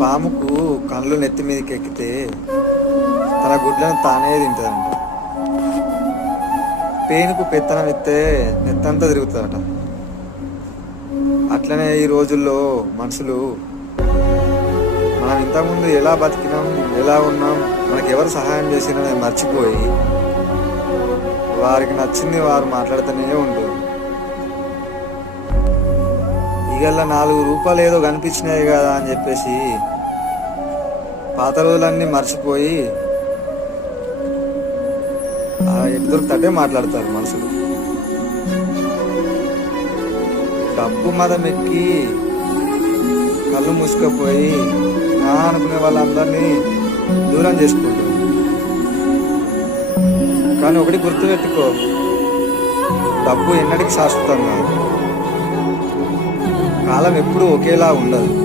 పాముకు కళ్ళు నెత్తి మీదకి ఎక్కితే తన గుడ్లను తానే తింటుందంట పేనుకు పెత్తనం ఎత్తే నెత్తంతా తిరుగుతుందట అట్లనే ఈ రోజుల్లో మనుషులు మనం ఇంతకుముందు ఎలా బతికినాం ఎలా ఉన్నాం మనకి ఎవరు సహాయం చేసినా మర్చిపోయి వారికి నచ్చింది వారు మాట్లాడుతూనే ఉంటారు. ఇగల్లా నాలుగు రూపాయలు ఏదో కనిపించినాయి కదా అని చెప్పేసి పాత రోజులన్నీ మర్చిపోయి ఆ మాట్లాడతారు మనుషులు. డబ్బు మదం ఎక్కి కళ్ళు మూసుకపోయి నా అనుకునే వాళ్ళందరినీ దూరం చేసుకుంటారు. కానీ ఒకటి గుర్తుపెట్టుకో డబ్బు ఎన్నటికి శాశ్వతం కాదు కాలం ఎప్పుడూ ఒకేలా ఉండదు.